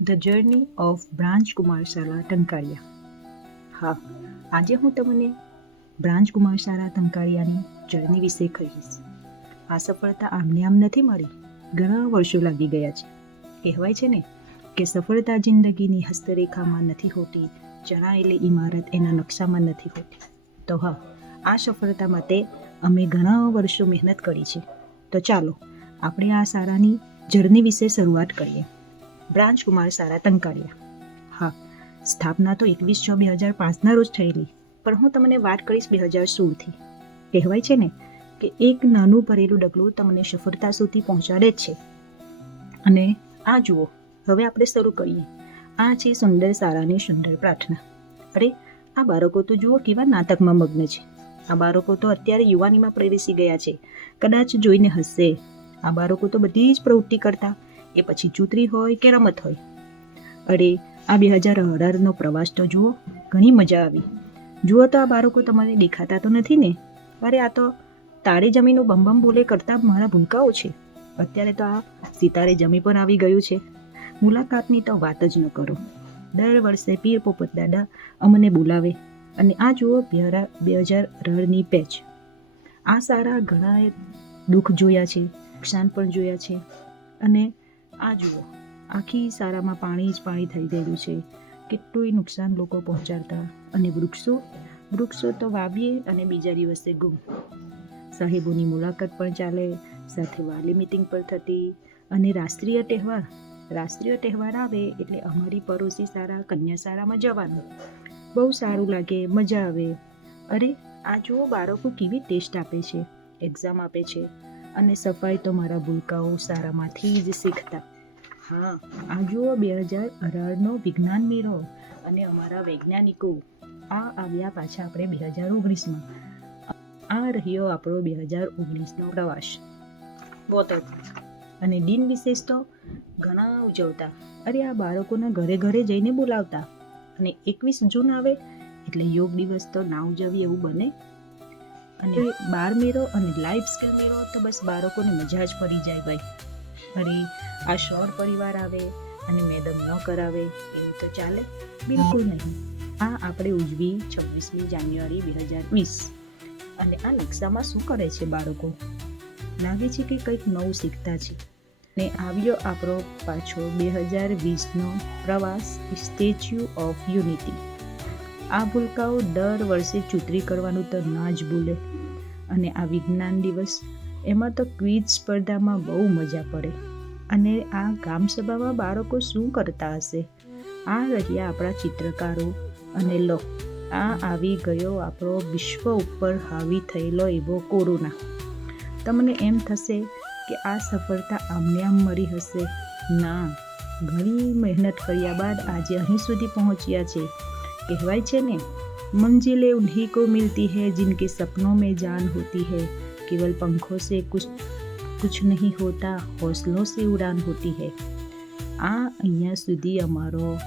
The journey of branch Kumar શાળા ટંકારિયા. હા, આજે હું તમને બ્રાન્ચ કુમાર શાળા ટંકારિયાની જર્ની વિશે કહીશ. આ સફળતા આમને આમ નથી મળી, ઘણા વર્ષો લાગી ગયા છે. કહેવાય છે ને કે સફળતા જિંદગીની હસ્તરેખામાં નથી હોતી, જણાયેલી ઇમારત એના નકશામાં નથી હોતી. તો હા, આ સફળતા માટે અમે ઘણા વર્ષો મહેનત કરી છે. તો ચાલો આપણે આ શાળાની જર્ની વિશે શરૂઆત કરીએ. બ્રાન્ચ કુમાર શાળા ટંકારિયા. હા, સ્થાપના તો 21/6/2005ના રોજ થયેલી, પણ હું તમને વાત કરીશ 2016થી. કહેવાય છે ને કે એક નાનું ભરેલું ડગલું તમને સફળતા સુધી પહોંચાડે જ છે. અને આ જુઓ, હવે આપણે શરૂ કરીએ. આ છે સુંદર શાળાની સુંદર પ્રાર્થના. અરે, આ બાળકો તો જુઓ કેવા નાટકમાં મગ્ન છે. આ બાળકો તો અત્યારે યુવાનીમાં પ્રવેશી ગયા છે. કદાચ જોઈને હસશે. આ બાળકો તો બધી જ પ્રવૃત્તિ કરતા, એ પછી ચૂતરી હોય કે રમત હોય. અરે, આ 2018નો પ્રવાસ તો જુઓ, ઘણી મજા આવી. જુઓ તો આ બાળકો તમારે દેખાતા તો નથી ને? અરે, આ તો તારે જમીનું બમ બમ બોલે કરતા મારા ભૂલકાઓ છે. અત્યારે તો આ સિતારે જમી પણ આવી ગયું છે. મુલાકાતની તો વાત જ ન કરો. દર વર્ષે પીર પોપટ દાદા અમને બોલાવે. અને આ જુઓ 2018ની પેચ. આ સારા ઘણા દુઃખ જોયા છે, નુકસાન પણ જોયા છે. અને આ જુઓ, આખી શાળામાં પાણી જ પાણી થઈ ગયેલું છે. કેટલુંય નુકસાન લોકો પહોંચાડતા. અને વૃક્ષો તો વાવીએ અને બીજા દિવસે ગુમ. સાહેબોની મુલાકાત પણ ચાલે, સાથે વાલી મિટિંગ પણ થતી. અને રાષ્ટ્રીય તહેવાર આવે એટલે અમારી પડોશી શાળા કન્યા શાળામાં જવાનું. બહુ સારું લાગે, મજા આવે. અરે, આ જુઓ બાળકો કેવી ટેસ્ટ આપે છે, એક્ઝામ આપે છે. અને સફાઈ તો મારા ભૂલકાઓ શાળામાંથી જ શીખતા. હા, આ જુઓ 2018નો વિજ્ઞાન મેળો અને અમારા વૈજ્ઞાનિકો. આ આવ્યા પાછા આપણે 2019માં. આ રહ્યો આપણો 2019નો પ્રવાસ. વોટર અને દિન વિશેષ તો ઘણા ઉજવતા. અરે, આ બાળકોના ઘરે ઘરે જઈને બોલાવતા. અને 21 જૂન આવે એટલે યોગ દિવસ તો ના ઉજવીએ એવું બને. અને બાર મેળો અને લાઈફ સ્કિલ મેળો તો બસ બાળકોને મજા જ પડી જાય ભાઈ. અરે, આ શોર પરિવાર આવે અને મેડમ ન કરાવે એવું તો ચાલે? બિલકુલ નહીં. આ આપણે ઉજવી 26મી જાન્યુઆરી 2020. અને આ નકશામાં શું કરે છે બાળકો? લાગે છે કે કંઈક નવું શીખતા છે. ને આવ્યો આપણો પાછો 2020નો પ્રવાસ, સ્ટેચ્યુ ઓફ યુનિટી. આ ભૂલકાઓ દર વર્ષે ચૂતરી કરવાનું તો ના જ ભૂલે. અને આ વિજ્ઞાન દિવસ, એમાં તો ક્વિઝ સ્પર્ધામાં બહુ મજા પડે. અને આ ગામ સભામાં બાળકો શું કરતા હશે? આ રહ્યા આપણા ચિત્રકારો. અને લો, આ આવી ગયો આપણો વિશ્વ ઉપર હાવી થયેલો એવો કોરોના. તમને એમ થશે કે આ સફળતા આમને આમ મળી હશે. ના, ઘણી મહેનત કર્યા બાદ આજે અહીં સુધી પહોંચ્યા છે. કહેવાય છે ને, મંजिलें उन्हीं को मिलती है जिनके सपनों में जान होती है. केवल पंखों से कुछ नहीं होता, हौसलों से उड़ान होती है. આ અહીંયા સુધી અમારો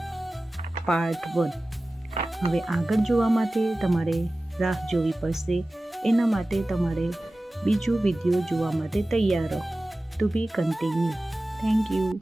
પાર્ટ 1. હવે આગળ જોવા માટે તમારે રાહ જોવી પડશે. એના માટે તમારે બીજું વિડીયો જોવા માટે તૈયાર રહો. To be continued. Thank you.